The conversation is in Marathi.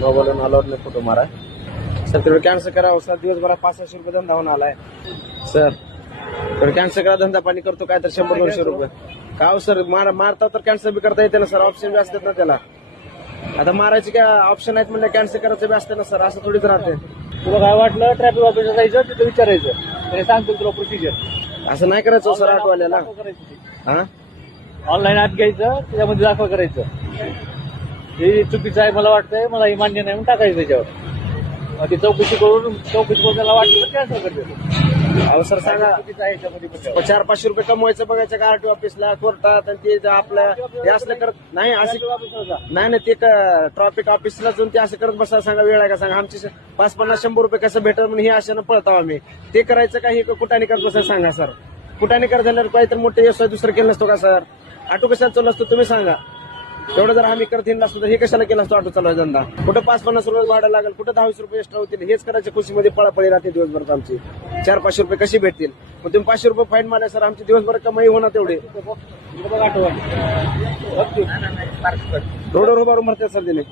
मोबाईलवरून अलाउड नाही फोटो मारा. सर तेवढं कॅन्सल करा सर. दिवसभरात 500 रुपये धंदा होऊन आलाय सर. तेवढं कॅन्सल करा. धंदा पाणी करतो काय तर 100-200 रुपये का हो सर. मारता तर कॅन्सल बी करता येते ना सर. ऑप्शन बी असतात ना त्याला. आता मारायचे काय ऑप्शन आहेत म्हणजे कॅन्सल करायचं बी असते ना सर. असं थोडीच राहते. तुला काय वाटलं ट्रॅफिक ऑफिसला जायचं तिथं विचारायचं त्याने सांगतील तुला प्रोसिजर. असं नाही करायचं सर ऑटोवाल्याला. हा ऑनलाईन ऍप घ्यायचं त्याच्यामध्ये दाखवा करायचं. हे चुकीचं आहे मला वाटतंय मला हे मान्य नाही म्हणून टाकायचं त्याच्यावर. मग ती चौकशी करून त्याला वाटलं तर कॅन्सल करते. अहो सर सांगा. 400-500 रुपये कमवायचं बघायचं का आरटीओ ऑफिसला कोर्टात आणि ते आपलं हे असलं करत नाही. असं नाही ते ट्रॅफिक ऑफिसला जाऊन ते असं करत बसा. सांगा वेळ आहे का सांगा. आमची 550-100 रुपये कसं भेटत म्हणून हे अशानं पळताव आम्ही. ते करायचं का हे कुठाने करत बसा सांगा सर. कुठाने करत झाल्यावर काही तर मोठे व्यवसाय दुसरं केलं नसतो का सर. ऑटो कशाला चालू असतो तुम्ही सांगा. एवढं जर आम्ही करत येईल असतो तर हे कशाला केला असतो ऑटो चालवायचा धंदा. कुठं 550 रुपये भाडं लागेल कुठं 10-20 रुपये एक्स्ट्रा होतील. हेच करायचे खुशीमध्ये पळापळी राहते दिवसभरात आमची. 400-500 रुपये कशी भेटतील. मग तुम्ही 500 रुपये फाईन मारले सर. आमची दिवसभर कमाई होणार तेवढे. रोडवर उभारून मारतात सर तिने.